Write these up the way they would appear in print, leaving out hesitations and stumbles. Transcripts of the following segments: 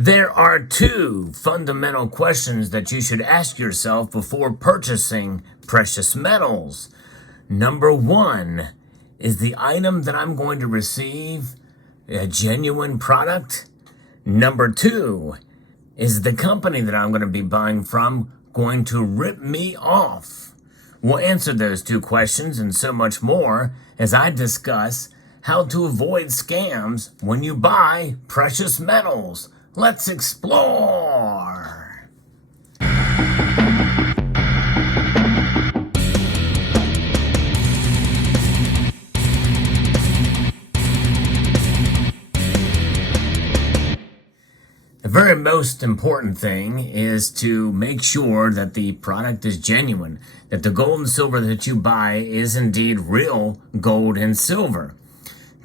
There are two fundamental questions that you should ask yourself before purchasing precious metals. Number one, is the item that I'm going to receive a genuine product? Number two, is the company that I'm going to be buying from going to rip me off? We'll answer those two questions and so much more as I discuss how to avoid scams when you buy precious metals. Let's explore. The very most important thing is to make sure that the product is genuine, that the gold and silver that you buy is indeed real gold and silver.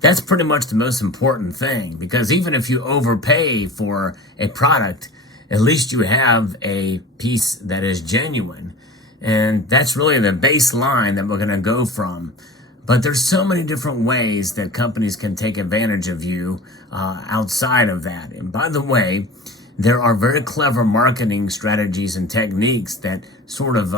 That's pretty much the most important thing, because even if you overpay for a product, at least you have a piece that is genuine. And that's really the baseline that we're going to go from. But there's so many different ways that companies can take advantage of you outside of that. And by the way, there are very clever marketing strategies and techniques that sort of,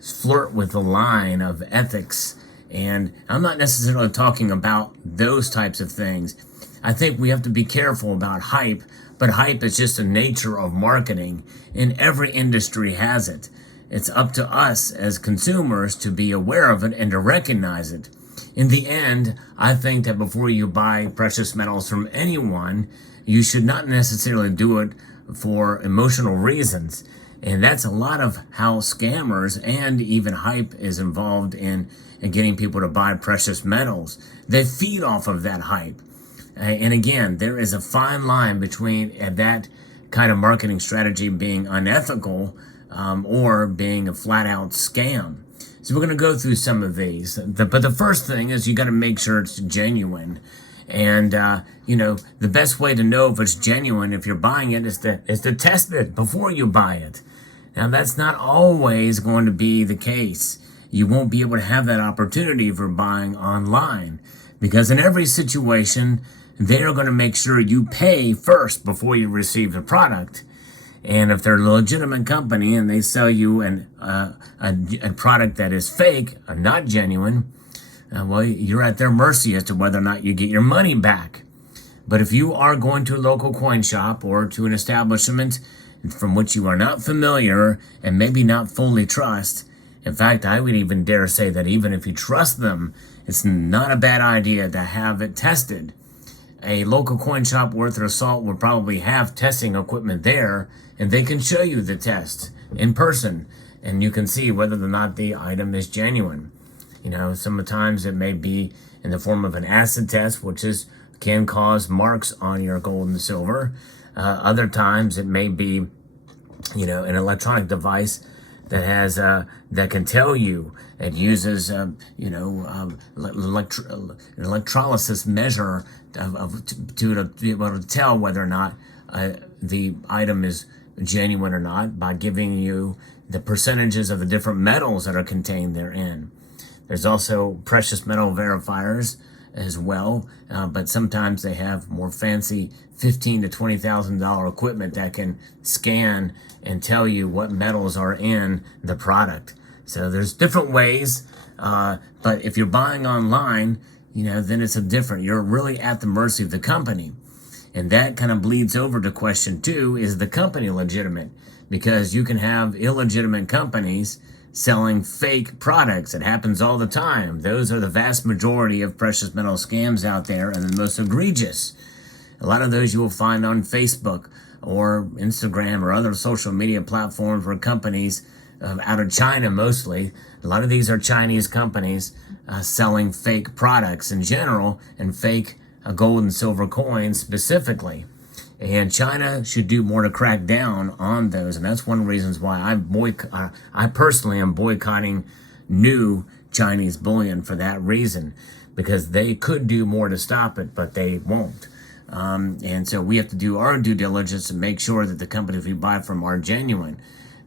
flirt with the line of ethics. And I'm not necessarily talking about those types of things. I think we have to be careful about hype, but hype is just the nature of marketing, and every industry has it. It's up to us as consumers to be aware of it and to recognize it. In the end, I think that before you buy precious metals from anyone, you should not necessarily do it for emotional reasons. And that's a lot of how scammers and even hype is involved in getting people to buy precious metals. They feed off of that hype. And again, there is a fine line between that kind of marketing strategy being unethical or being a flat-out scam. So we're going to go through some of these. But the first thing is you got to make sure it's genuine. And, the best way to know if it's genuine, if you're buying it, is to test it before you buy it. Now, that's not always going to be the case. You won't be able to have that opportunity for buying online, because in every situation, they're going to make sure you pay first before you receive the product. And if they're a legitimate company and they sell you a product that is fake, or not genuine, well, you're at their mercy as to whether or not you get your money back. But if you are going to a local coin shop or to an establishment from which you are not familiar and maybe not fully trust, in fact, I would even dare say that even if you trust them, it's not a bad idea to have it tested. A local coin shop worth their salt will probably have testing equipment there, and they can show you the test in person, and you can see whether or not the item is genuine. Sometimes it may be in the form of an acid test, which can cause marks on your gold and silver. Other times it may be, an electronic device that has that can tell you. It uses electrolysis measure to be able to tell whether or not the item is genuine or not by giving you the percentages of the different metals that are contained therein. There's also precious metal verifiers as well, but sometimes they have more fancy $15,000 to $20,000 equipment that can scan and tell you what metals are in the product. So there's different ways, but if you're buying online, then it's you're really at the mercy of the company. And that kind of bleeds over to question two, is the company legitimate? Because you can have illegitimate companies selling fake products. It happens all the time. Those are the vast majority of precious metal scams out there, and the most egregious. A lot of those you will find on Facebook or Instagram or other social media platforms where companies out of China mostly, a lot of these are Chinese companies selling fake products in general and fake gold and silver coins specifically. And China should do more to crack down on those. And that's one of the reasons why I personally am boycotting new Chinese bullion for that reason, because they could do more to stop it, but they won't. And so we have to do our due diligence to make sure that the companies we buy from are genuine.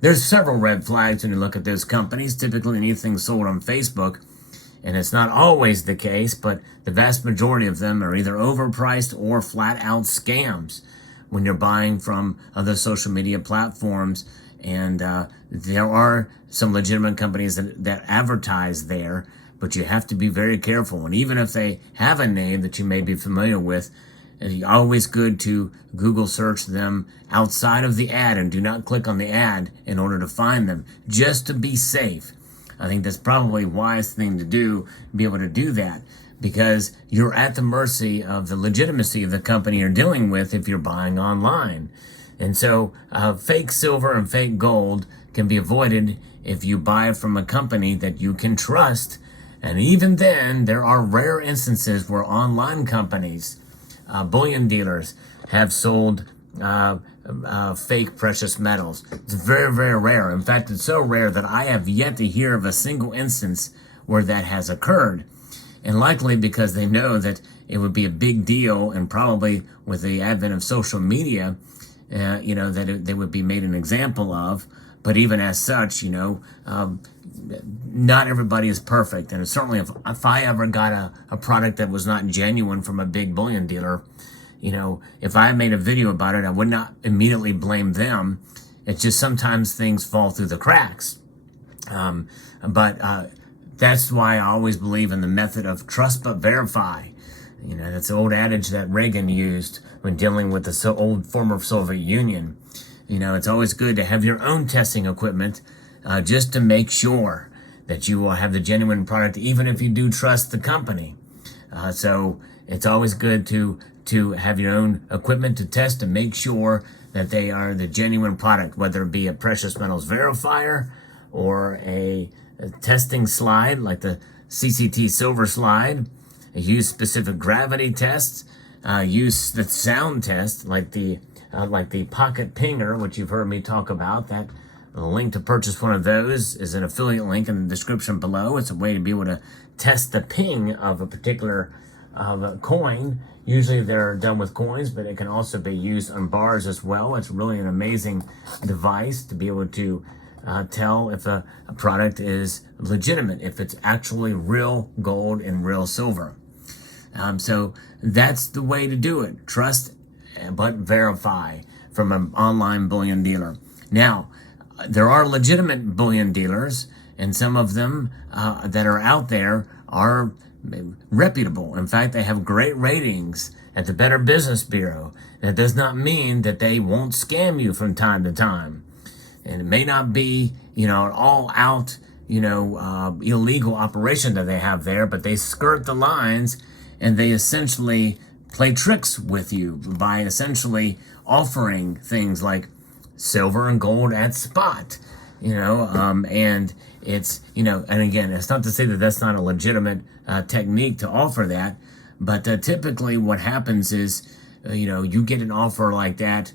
There's several red flags when you look at those companies. Typically anything sold on Facebook, and it's not always the case, but the vast majority of them are either overpriced or flat out scams, when you're buying from other social media platforms. And there are some legitimate companies that advertise there, but you have to be very careful. And even if they have a name that you may be familiar with, it's always good to Google search them outside of the ad and do not click on the ad in order to find them, just to be safe. I think that's probably a wise thing to do, be able to do that, because you're at the mercy of the legitimacy of the company you're dealing with if you're buying online. And so fake silver and fake gold can be avoided if you buy from a company that you can trust. And even then, there are rare instances where online companies, bullion dealers, have sold fake precious metals. It's very, very rare. In fact, it's so rare that I have yet to hear of a single instance where that has occurred. And likely because they know that it would be a big deal, and probably with the advent of social media, that they would be made an example of. But even as such, not everybody is perfect. And certainly if I ever got a product that was not genuine from a big bullion dealer, if I made a video about it, I would not immediately blame them. It's just sometimes things fall through the cracks. But that's why I always believe in the method of trust but verify. That's the old adage that Reagan used when dealing with the old former Soviet Union. It's always good to have your own testing equipment just to make sure that you will have the genuine product, even if you do trust the company. So it's always good to have your own equipment to test to make sure that they are the genuine product, whether it be a precious metals verifier or a testing slide like the CCT silver slide. Use specific gravity tests. Use the sound test like the pocket pinger, which you've heard me talk about. That the link to purchase one of those is an affiliate link in the description below. It's a way to be able to test the ping of a particular coin. Usually they're done with coins, but it can also be used on bars as well. It's really an amazing device to be able to tell if a product is legitimate, if it's actually real gold and real silver. So that's the way to do it. Trust but verify from an online bullion dealer. Now, there are legitimate bullion dealers, and some of them that are out there are reputable. In fact, they have great ratings at the Better Business Bureau. That does not mean that they won't scam you from time to time. And it may not be, an all-out, illegal operation that they have there, but they skirt the lines and they essentially play tricks with you by essentially offering things like silver and gold at spot, and it's, and again, it's not to say that that's not a legitimate technique to offer that, but typically what happens is, you get an offer like that,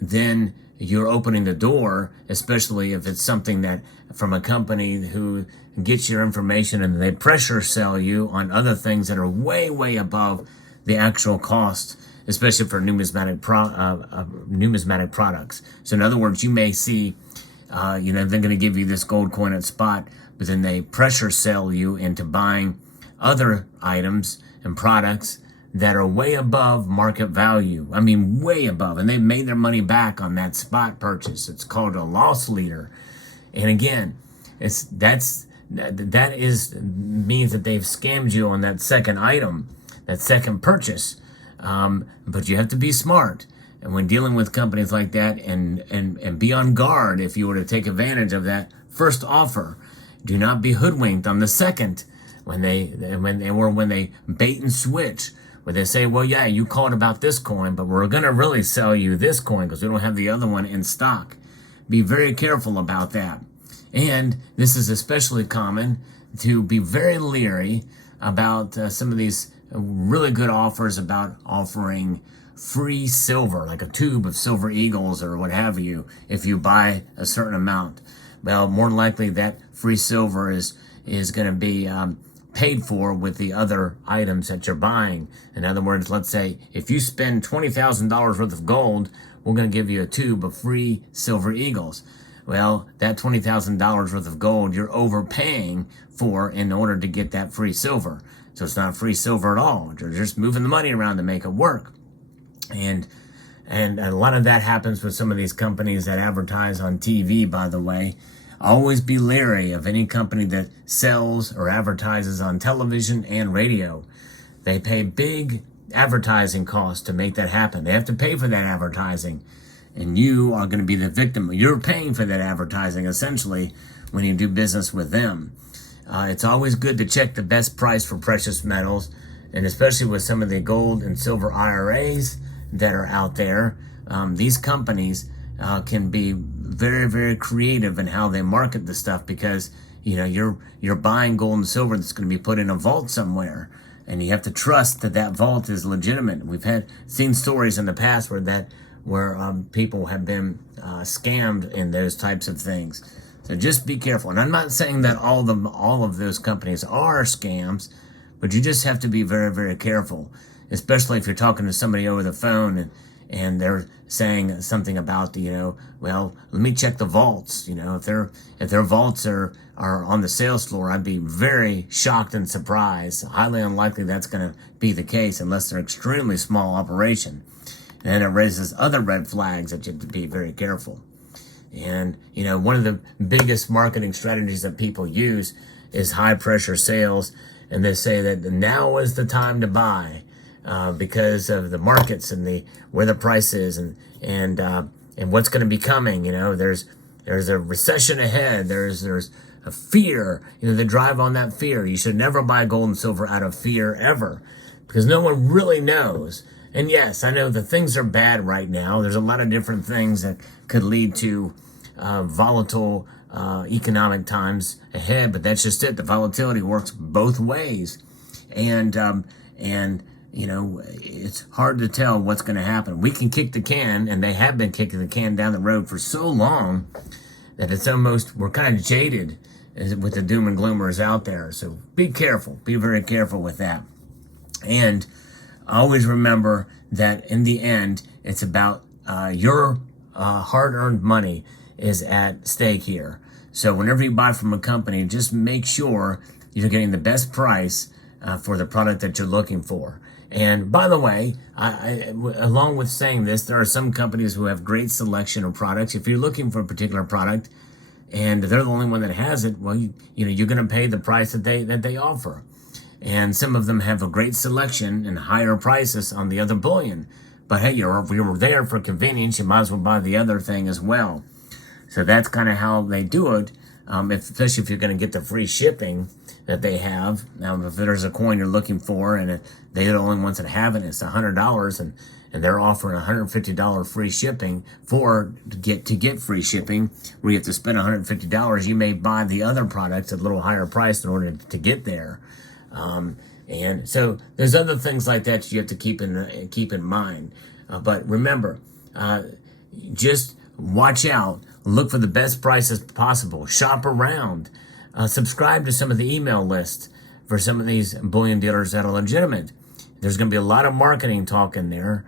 then you're opening the door, especially if it's something that from a company who gets your information and they pressure sell you on other things that are way, way above the actual cost, especially for numismatic products. So in other words, you may see, they're going to give you this gold coin at spot, but then they pressure sell you into buying other items and products that are way above market value. I mean, way above. And they've made their money back on that spot purchase. It's called a loss leader. And again, means that they've scammed you on that second item, that second purchase. But you have to be smart. And when dealing with companies like that, and be on guard if you were to take advantage of that first offer. Do not be hoodwinked on the second when they bait and switch, where they say, well, yeah, you called about this coin, but we're going to really sell you this coin because we don't have the other one in stock. Be very careful about that. And this is especially common to be very leery about some of these really good offers about offering free silver, like a tube of silver eagles or what have you, if you buy a certain amount. Well, more than likely that free silver is going to be paid for with the other items that you're buying. In other words, let's say if you spend $20,000 worth of gold, we're going to give you a tube of free silver eagles. Well, that $20,000 worth of gold you're overpaying for in order to get that free silver. So it's not free silver at all. You're just moving the money around to make it work. And And a lot of that happens with some of these companies that advertise on TV, by the way. Always be leery of any company that sells or advertises on television and radio. They pay big advertising costs to make that happen. They have to pay for that advertising. And you are going to be the victim. You're paying for that advertising, essentially, when you do business with them. It's always good to check the best price for precious metals, and especially with some of the gold and silver IRAs that are out there. These companies can be very, very creative in how they market the stuff, because you're buying gold and silver that's going to be put in a vault somewhere, and you have to trust that that vault is legitimate. We've seen stories in the past where people have been scammed in those types of things. So just be careful. And I'm not saying that all of those companies are scams, but you just have to be very, very careful, especially if you're talking to somebody over the phone and they're saying something about, well, let me check the vaults. If their vaults are on the sales floor, I'd be very shocked and surprised. Highly unlikely that's going to be the case unless they're an extremely small operation. And it raises other red flags that you have to be very careful. And, one of the biggest marketing strategies that people use is high pressure sales. And they say that now is the time to buy because of the markets and where the price is and what's going to be coming. There's a recession ahead. There's a fear. They drive on that fear. You should never buy gold and silver out of fear ever, because no one really knows. And yes, I know that things are bad right now. There's a lot of different things that could lead to volatile economic times ahead, but that's just it. The volatility works both ways. And it's hard to tell what's going to happen. We can kick the can, and they have been kicking the can down the road for so long that we're kind of jaded with the doom and gloomers out there. So be careful. Be very careful with that. And always remember that in the end, it's about your hard-earned money is at stake here. So whenever you buy from a company, just make sure you're getting the best price for the product that you're looking for. And by the way, along with saying this, there are some companies who have great selection of products. If you're looking for a particular product and they're the only one that has it, well, you're going to pay the price that they offer. And some of them have a great selection and higher prices on the other bullion. But hey, you were there for convenience, you might as well buy the other thing as well. So that's kind of how they do it, especially if you're going to get the free shipping that they have. Now, if there's a coin you're looking for and they're the only ones that have it, it's $100, and they're offering $150 free shipping to get free shipping, where you have to spend $150, you may buy the other products at a little higher price in order to get there. And so there's other things like that you have to keep in mind. But remember, just watch out. Look for the best prices possible. Shop around. Subscribe to some of the email lists for some of these bullion dealers that are legitimate. There's going to be a lot of marketing talk in there,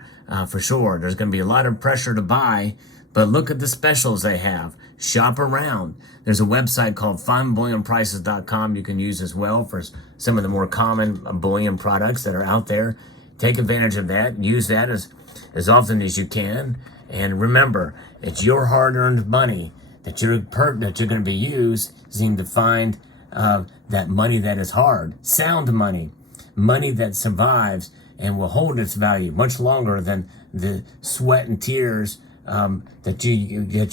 for sure. There's going to be a lot of pressure to buy, but look at the specials they have. Shop around. There's a website called findbullionprices.com you can use as well for some of the more common bullion products that are out there. Take advantage of that. Use that as often as you can. And remember, it's your hard-earned money that you're going to be using to find that money that is hard, sound money that survives and will hold its value much longer than the sweat and tears that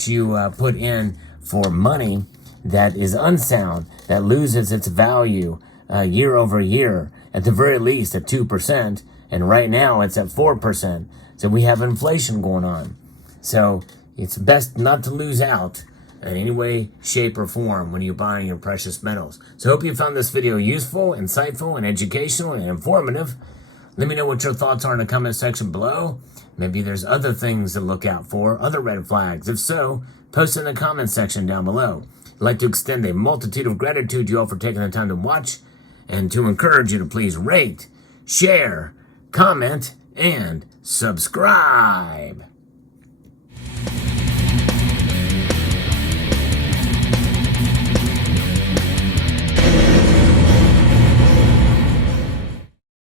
you put in for money that is unsound, that loses its value year over year, at the very least at 2%, and right now it's at 4%. So we have inflation going on. So it's best not to lose out in any way, shape, or form when you're buying your precious metals. So I hope you found this video useful, insightful, and educational, and informative. Let me know what your thoughts are in the comment section below. Maybe there's other things to look out for, other red flags. If so, post in the comment section down below. I'd like to extend a multitude of gratitude to you all for taking the time to watch, and to encourage you to please rate, share, comment, and subscribe.